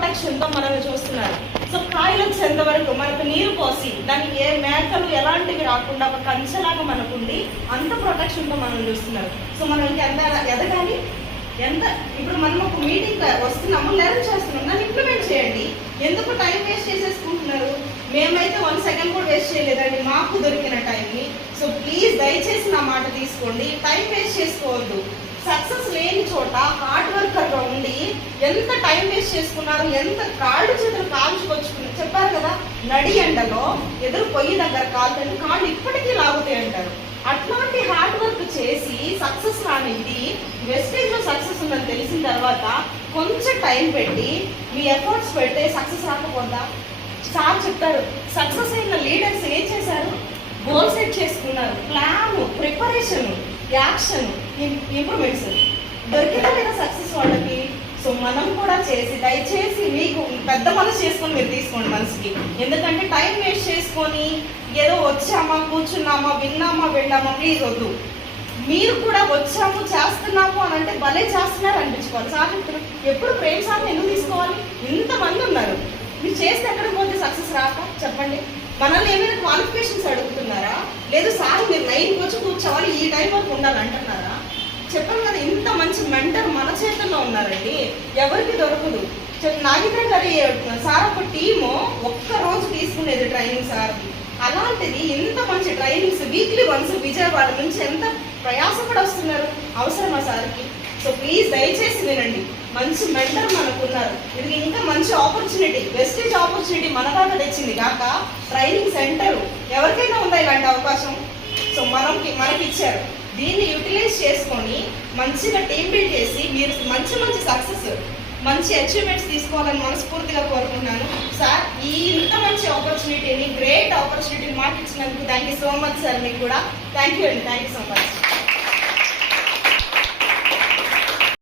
ప్రొటెక్షన్తో మనం చూస్తున్నారు. సో కాయలు వచ్చేంత వరకు మనకు నీరు పోసి దానికి ఏ మేకలు ఎలాంటివి రాకుండా ఒక కంచెలాగా మనకుండి అంత ప్రొటెక్షన్తో మనం చూస్తున్నారు. సో మనం ఇంకెంత ఎదగాలి, ఎంత ఇప్పుడు మనం ఒక మీటింగ్ వస్తున్నాము, లెర్న్ చేస్తున్నాం, దాన్ని ఇంప్లిమెంట్ చేయండి. ఎందుకు టైం వేస్ట్ చేసేసుకుంటున్నారు? మేమైతే 1 సెకండ్ కూడా వేస్ట్ చేయలేదండి మాకు దొరికిన టైంని. సో ప్లీజ్ దయచేసి నా మాట తీసుకోండి, టైం వేస్ట్ చేసుకోవద్దు. సక్సెస్ లేని చోట హార్డ్ వర్కర్గా ఉండి ఎంత టైం వేస్ట్ చేసుకున్నారు, ఎంత కాళ్ళు చేతులు కాల్చుకొచ్చుకున్నారు. చెప్పారు కదా, నడి ఎండలో ఎదురు పొయ్యి దగ్గర కాలుతుంది, కాళ్ళు ఇప్పటికీ లాగుతాయి అంటారు. అట్లాంటి హార్డ్ వర్క్ చేసి సక్సెస్ రానిది వెస్టేజ్ లో సక్సెస్ ఉందని తెలిసిన తర్వాత కొంచెం టైం పెట్టి మీ ఎఫర్ట్స్ పెడితే సక్సెస్ రాకపోద్దా? సార్ చెప్తారు, సక్సెస్ అయిన లీడర్స్ ఏం చేశారు? గోల్ సెట్ చేసుకున్నారు, ప్లాన్, ప్రిపరేషన్, యాక్షన్, ఇంప్రూవ్మెంట్స్. దొరికిన లేదా సక్సెస్ వాళ్ళకి? సో మనం కూడా చేసి దయచేసి మీకు పెద్ద మనసు చేసుకొని మీరు తీసుకోండి మనసుకి. ఎందుకంటే టైం వేస్ట్ చేసుకొని ఏదో వచ్చామా, కూర్చున్నామా, విన్నామా, వెళ్ళామా, ప్లీజ్ వద్దు. మీరు కూడా వచ్చాము, చేస్తున్నాము అని అంటే భలే చేస్తున్నారు అనిపించుకోవాలి. సార్ చెప్తున్నారు, ఎప్పుడు ప్రేమ సార్ని ఎందుకు తీసుకోవాలి? ఇంతమంది ఉన్నారు, మీరు చేస్తే ఎక్కడికి పోతే సక్సెస్ రాక? చెప్పండి. మనల్ని ఏమైనా క్వాలిఫికేషన్స్ అడుగుతున్నారా? లేదు సార్ మీరు 9కి వచ్చి కూర్చోవాలి, ఈ టైం వరకు ఉండాలంటున్నారా? చెప్పాను కదా, ఇంత మంచి మెంటర్ మన చేతుల్లో ఉన్నారండి, ఎవరికి దొరకదు. నాగేంద్ర గారి సార్ ఒక టీము ఒక్కరోజు తీసుకునేది ట్రైనింగ్ సార్ది. అలాంటిది ఇంత మంచి ట్రైనింగ్స్ వీక్లీ వన్స్ విజయవాడ నుంచి ఎంత ప్రయాసపడి వస్తున్నారు, అవసరమా సార్కి? సో ప్లీజ్ దయచేసి వినండి, మంచి మెంటర్ మనకున్నారు. ఇది ఇంకా మంచి ఆపర్చునిటీ, వెస్టేజ్ ఆపర్చునిటీ మన దాకా తెచ్చింది కాక ట్రైనింగ్ సెంటర్ ఎవరికైనా ఉందా ఇలాంటి అవకాశం? సో మనకి ఇచ్చారు. దీన్ని యూటిలైజ్ చేసుకొని మంచిగా టీం బిల్డ్ చేసి మీరు మంచి సక్సెస్, మంచి అచీవ్మెంట్స్ తీసుకోవాలని మనస్ఫూర్తిగా కోరుకుంటున్నాను. సార్ ఈ ఇంత మంచి ఆపర్చునిటీని, గ్రేట్ ఆపర్చునిటీని మాకు ఇచ్చినందుకు thank you so much sir. మీకు కూడా థ్యాంక్ యూ అండి, థ్యాంక్ యూ సో మచ్.